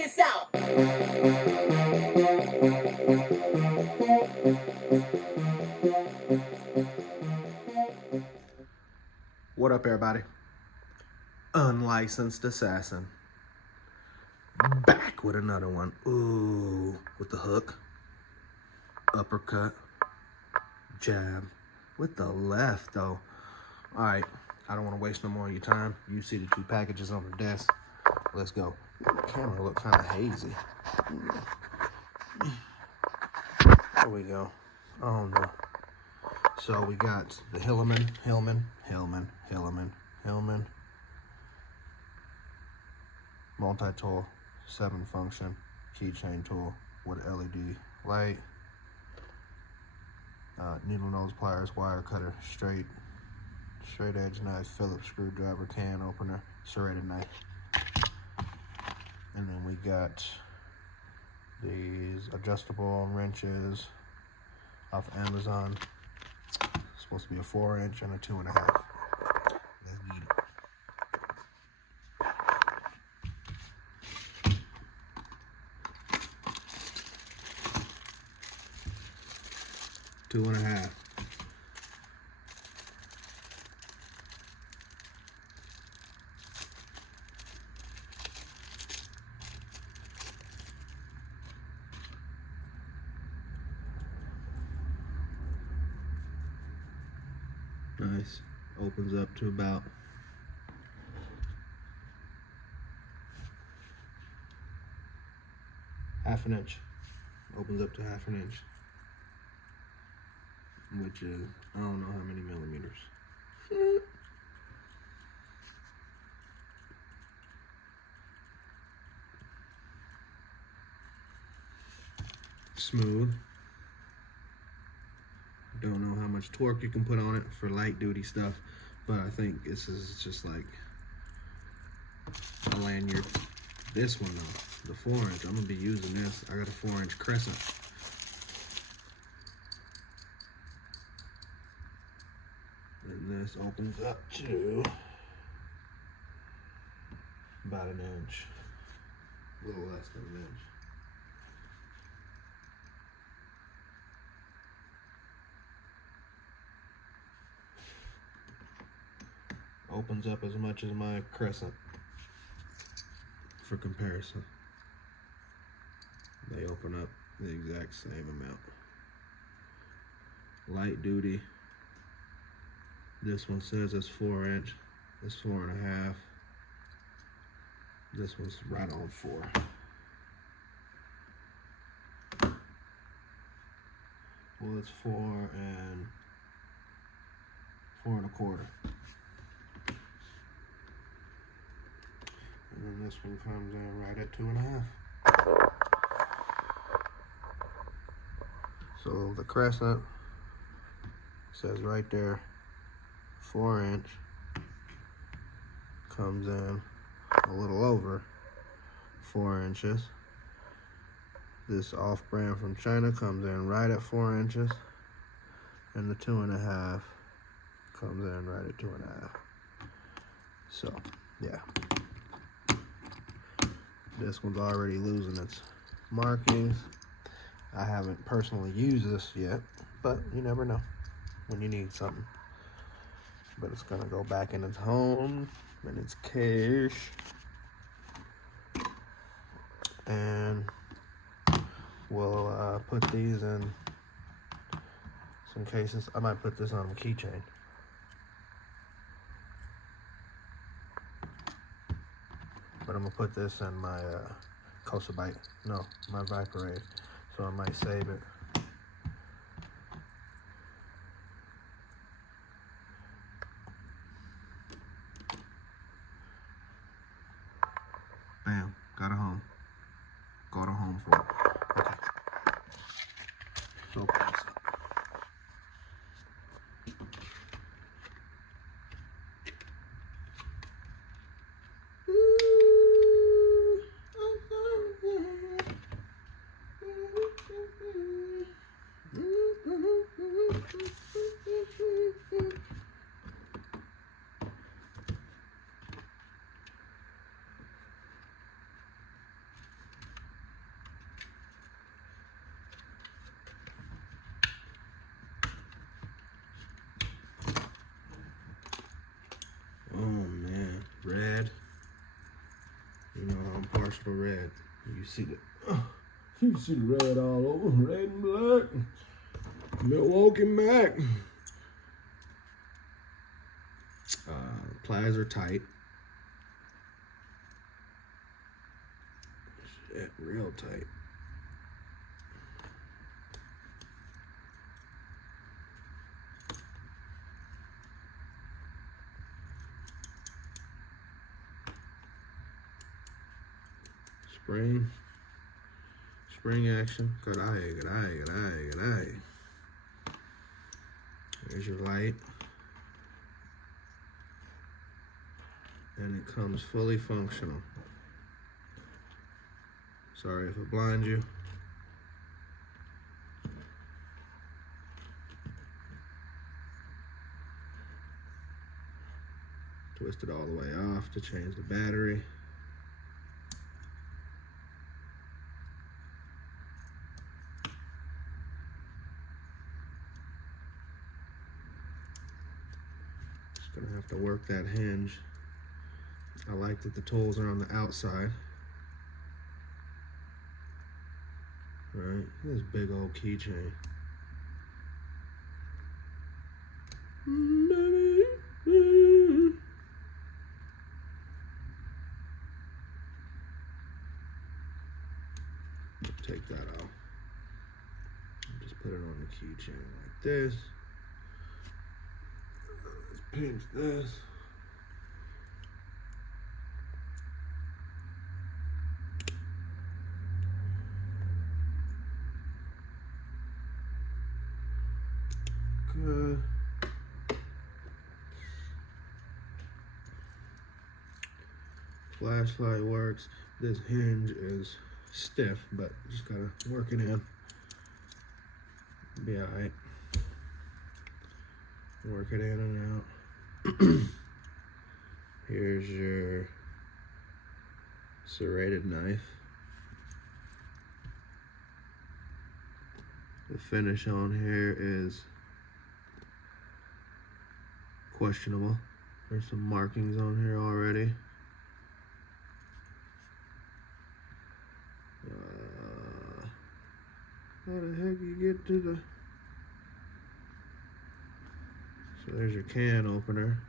this out. What up, everybody? Unlicensed assassin. Back with another one. Ooh, with the hook. Uppercut. Jab. With the left, though. Alright, I don't want to waste no more of your time. You see the two packages on the desk. Let's go. The camera look kind of hazy. There we go. Oh no. So we got the Hillman. Multi-tool, 7-function keychain tool with LED light. Needle nose pliers, wire cutter, straight edge knife, Phillips screwdriver, can opener, serrated knife. And then we got these adjustable wrenches off Amazon. It's supposed to be a 4-inch and a 2.5. Let's get it. Two and a half. Nice. Opens up to about half an inch. Opens up to half an inch. Which is, I don't know how many millimeters. Smooth. Don't know how much torque you can put on it for light duty stuff, but I think this is just like a lanyard. This one though, the 4-inch, I'm gonna be using this. I got a 4-inch Crescent. And this opens up to about an inch, a little less than an inch. Opens up as much as my Crescent for comparison. They open up the exact same amount. Light duty. This one says it's 4-inch. It's 4.5. This one's right on 4. Well, it's 4 and 4 1/4. And then this one comes in right at 2.5. So the Crescent says right there, 4-inch, comes in a little over 4 inches. This off-brand from China comes in right at 4 inches, and the 2.5 comes in right at 2.5. So, yeah. This one's already losing its markings. I haven't personally used this yet, but you never know when you need something. But it's gonna go back in its home, in its cache. And we'll put these in some cases. I might put this on a keychain. But I'm gonna put this in my my Viper 8. So I might save it. Bam, got a home. Got a home for it. Okay. So pass it. for the red. You see the red all over, red and black. Milwaukee Mac. Pliers are tight. Shit, real tight. Spring action. Good eye, good eye, good eye, good eye. There's your light. And it comes fully functional. Sorry if it blinds you. Twist it all the way off to change the battery. Just gonna have to work that hinge. I like that the tools are on the outside. Right, this big old keychain. Take that off. Just put it on the keychain like this. Let's pinch this. Good. Flashlight works. This hinge is stiff, but just gotta work it in. Be alright. Work it in and out. Here's your serrated knife. The finish on here is questionable. There's some markings on here already. How the heck you get to the... So there's your can opener,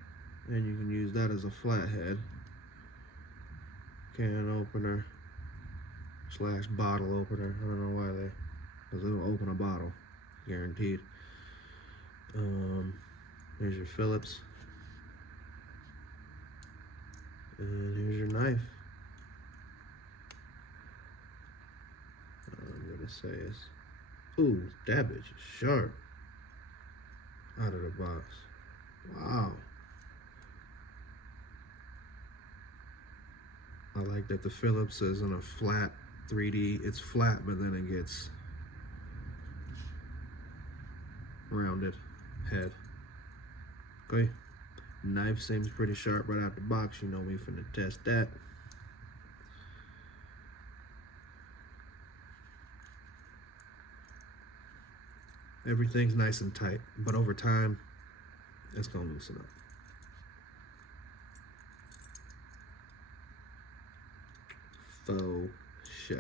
and you can use that as a flathead. Can opener slash bottle opener. I don't know why they, because it'll open a bottle, guaranteed. Here's your Phillips. And here's your knife. I'm gonna say is, ooh, that bitch is sharp. Out of the box. Wow. I like that the Phillips isn't a flat 3D. It's flat, but then it gets rounded head. Okay. Knife seems pretty sharp right out the box. You know we finna test that. Everything's nice and tight, but over time, it's gonna loosen up. Faux show.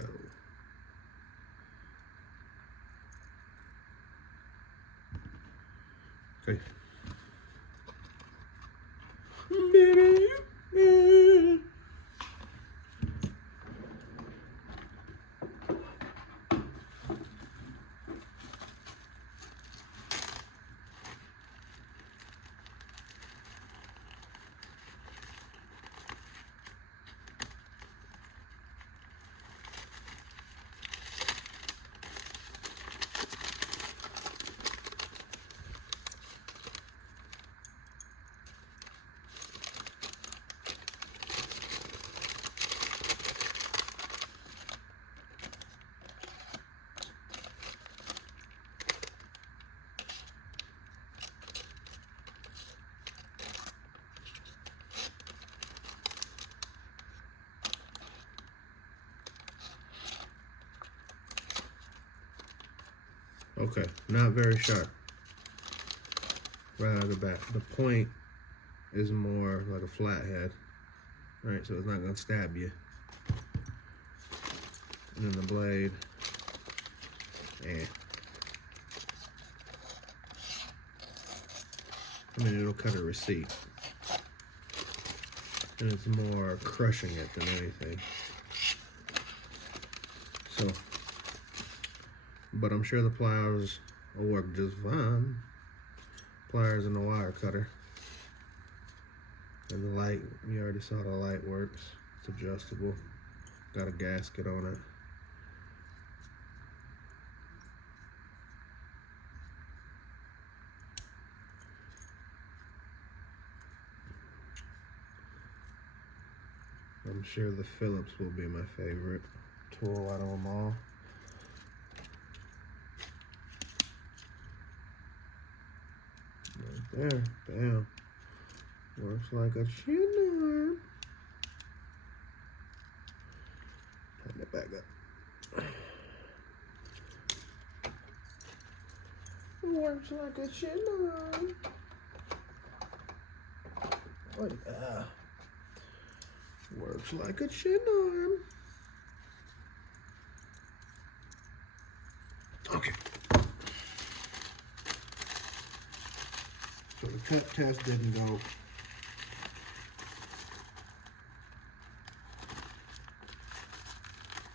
Okay. Okay, not very sharp. Right out of the bat. The point is more like a flathead, right? So it's not gonna stab you. And then the blade, I mean, it'll cut a receipt. And it's more crushing it than anything. So, but I'm sure the pliers will work just fine. Pliers and the wire cutter. And the light, you already saw the light works. It's adjustable. Got a gasket on it. I'm sure the Phillips will be my favorite tool out of them all. Right there, bam. Works like a chin arm. Tighten it back up. Works like a chin arm. Oh yeah. Works like a chin arm. Okay. So the cut test didn't go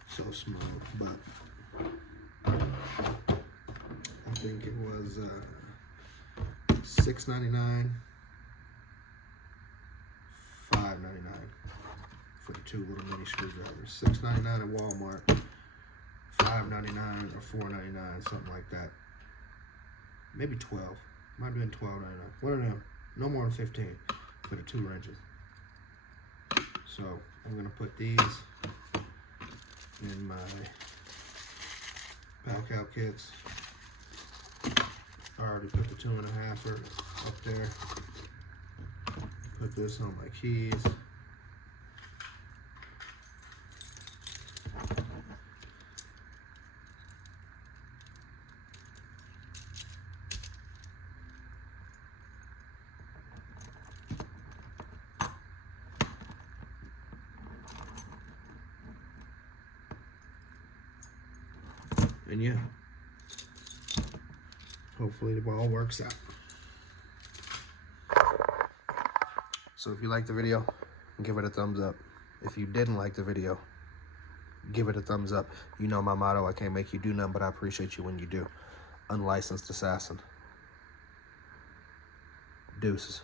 so smooth, but I think it was $6.99, $5.99 for the two little mini screwdrivers. $6.99 at Walmart, $5.99 or $4.99, something like that. Maybe 12. Might have been $12.99. One of them. No more than 15 for the 2 wrenches. So I'm gonna put these in my pack out kits. I already put the 2.5er up there. Put this on my keys. And yeah, hopefully the ball works out. So if you liked the video, give it a thumbs up. If you didn't like the video, give it a thumbs up. You know my motto, I can't make you do nothing, but I appreciate you when you do. Unlicensed assassin. Deuces.